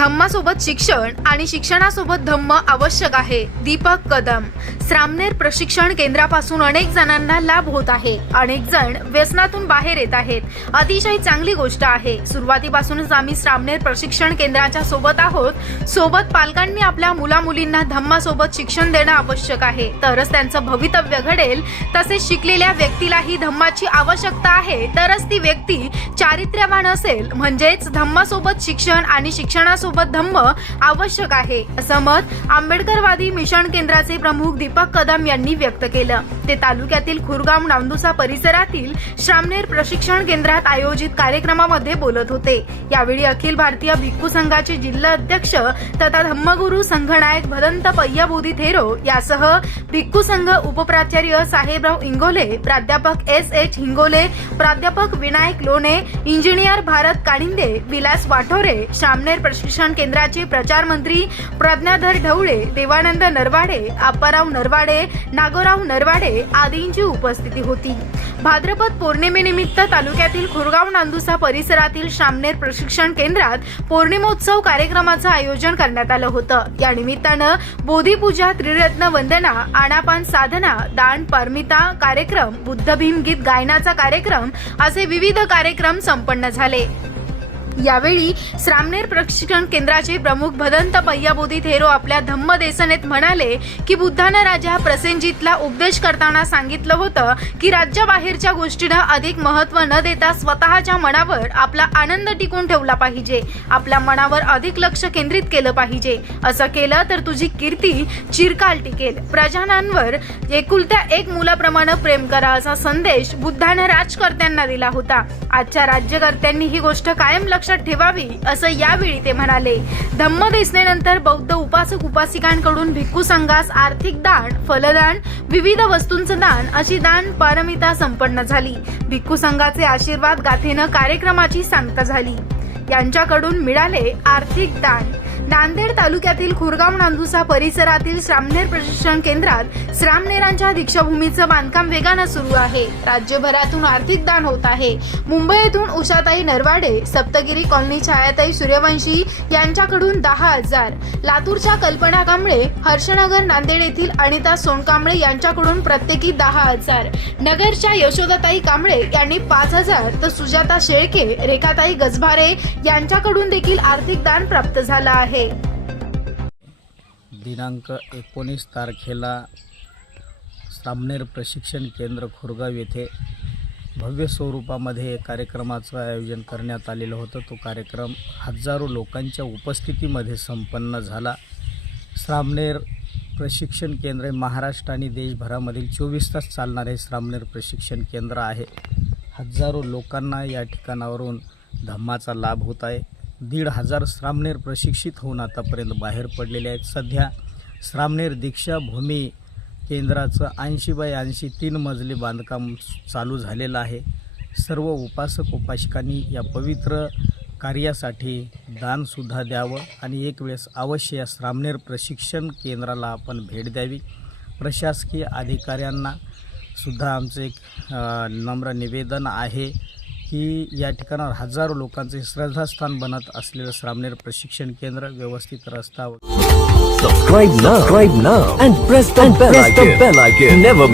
धम्मासोबत शिक्षण आणि शिक्षणासोबत धम्म आवश्यक आहे. दीपक कदम. श्रामनेर प्रशिक्षण केंद्रापासून अनेक जणांना लाभ होत आहे. अनेक जण व्यसनातून बाहेर येत आहेत. अतिशय चांगली गोष्ट आहे. सुरुवातीपासूनच आम्ही श्रामनेर प्रशिक्षण केंद्राच्या सोबत आहोत. सोबत पालकांनी आपल्या मुला मुलींना धम्मासोबत शिक्षण देणं आवश्यक आहे. तरच त्यांचं भवितव्य घडेल. तसेच शिकलेल्या व्यक्तीलाही धम्माची आवश्यकता आहे. तरच ती व्यक्ती चारित्र्यवान असेल. म्हणजेच धम्मासोबत शिक्षण आणि शिक्षणासोबत सोबत धम्म आवश्यक आहे असं मत आंबेडकरवादी मिशन केंद्राचे प्रमुख दीपक कदम यांनी व्यक्त केलं. ते तालुक्यातील खुरगाव नांदुसा परिसरातील श्रामनेर प्रशिक्षण केंद्रात आयोजित कार्यक्रमामध्ये बोलत होते. यावेळी अखिल भारतीय भिक्खू संघाचे जिल्हा अध्यक्ष तथा धम्मगुरू संघनायक भदंत पय्याबोधी थेरो यासह भिक्खू संघ उपप्राचार्य साहेबराव इंगोले प्राध्यापक एस एच हिंगोले प्राध्यापक विनायक लोणे इंजिनियर भारत काळिंदे विलास वाठोरे श्रामनेर प्रशिक्षण केंद्राचे प्रचार मंत्री प्रज्ञाधर ढवळे देवानंद नरवाडे आप्पाराव नरवाडे नागोराव नरवाडे आदींची उपस्थिती होती. भाद्रपद पौर्णिमेनिमित्त तालुक्यातील खुरगाव नांदुसा परिसरातील शामनेर प्रशिक्षण केंद्रात पौर्णिमोत्सव कार्यक्रमाचं आयोजन करण्यात आलं होतं. या निमित्तानं बोधीपूजा त्रिरत्न वंदना आणापान साधना दान परमिता कार्यक्रम बुद्ध भीम गीत गायनाचा कार्यक्रम असे विविध कार्यक्रम संपन्न झाले. यावेळी श्रामनेर प्रशिक्षण केंद्राचे प्रमुख भदंत पय्याबोधी थेरो आपल्या धम्म देसनेत म्हणाले की बुद्धानं राजा प्रसेनजीतला उपदेश करताना सांगितलं होतं की राज्याबाहेरच्या गोष्टींना अधिक महत्त्व न देता स्वतःच्या मनावर आपला आनंद टिकून ठेवला पाहिजे. आपल्या मनावर अधिक लक्ष केंद्रित केलं पाहिजे. असं केलं तर तुझी कीर्ती चिरकाल टिकेल. प्रजानांवर एकुलत्या एक मुलाप्रमाणे प्रेम करा असा संदेश बुद्धानं राजकर्त्यांना दिला होता. आजच्या राज्यकर्त्यांनी ही गोष्ट कायम लक्षात ठेवावी असं यावेळी ते म्हणाले. धम्म देसनेनंतर बौद्ध उपासक उपासिकांकडून भिक्खू संघास आर्थिक दान फलदान विविध वस्तूंचं दान अशी दान पारमिता संपन्न झाली. भिक्खू संघाचे आशीर्वाद गाथेनं कार्यक्रमाची सांगता झाली. यांच्याकडून मिळाले आर्थिक दान. नांदेड तालुक्यातील खुरगाव नांदुसा परिसरातील श्रामनेर प्रशिक्षण केंद्रात श्रामनेरांच्या दीक्षाभूमीचं बांधकाम वेगानं सुरू आहे. राज्यभरातून आर्थिक दान होत आहे. मुंबई येथून उषाताई नरवाडे सप्तगिरी कॉलनी छायाताई सूर्यवंशी यांच्याकडून दहा हजार. लातूरच्या कल्पना कांबळे हर्षनगर नांदेड येथील अनिता सोनकांबळे यांच्याकडून प्रत्येकी दहा हजार. नगरच्या यशोदाताई कांबळे यांनी पाच हजार तर सुजाता शेळके रेखाताई गजभारे यांच्याकडून देखील आर्थिक दान प्राप्त झालं आहे. दिनांक एकोणीस तारखेला सामनेर प्रशिक्षण केंद्र खुरगाव येथे भव्य स्वरूपामध्ये कार्यक्रमाचं आयोजन करण्यात आलेलं होतं. तो कार्यक्रम हजारो लोकांच्या उपस्थितीमध्ये संपन्न झाला. श्रामनेर प्रशिक्षण केंद्र हे महाराष्ट्र आणि देशभरामधील चोवीस तास चालणारे श्रामनेर प्रशिक्षण केंद्र आहे. हजारो लोकांना या ठिकाणावरून धम्माचा लाभ होत आहे. दीड हजार श्रामनेर प्रशिक्षित होऊन आतापर्यंत बाहेर पडलेले आहेत. सध्या श्रामनेर दीक्षाभूमी केंद्राचं ऐंशी बाय ऐंशी तीन मजली बांधकाम चालू झालेलं आहे. सर्व उपासक उपासिकांनी या पवित्र कार्यासाठी दानसुद्धा द्यावं आणि एक वेळेस अवश्य या श्रामनेर प्रशिक्षण केंद्राला आपण भेट द्यावी. प्रशासकीय अधिकाऱ्यांना सुद्धा आमचं एक नम्र निवेदन आहे. की या ठिकाणावर हजारो लोकांचं श्रद्धा स्थान बनत असलेलं श्रामनेर प्रशिक्षण केंद्र व्यवस्थित रस्ता सबस्क्राईब नाईब ना अँड प्रेस्टॅन्ड प्रेस्टॅन्ड आय के नेव्हर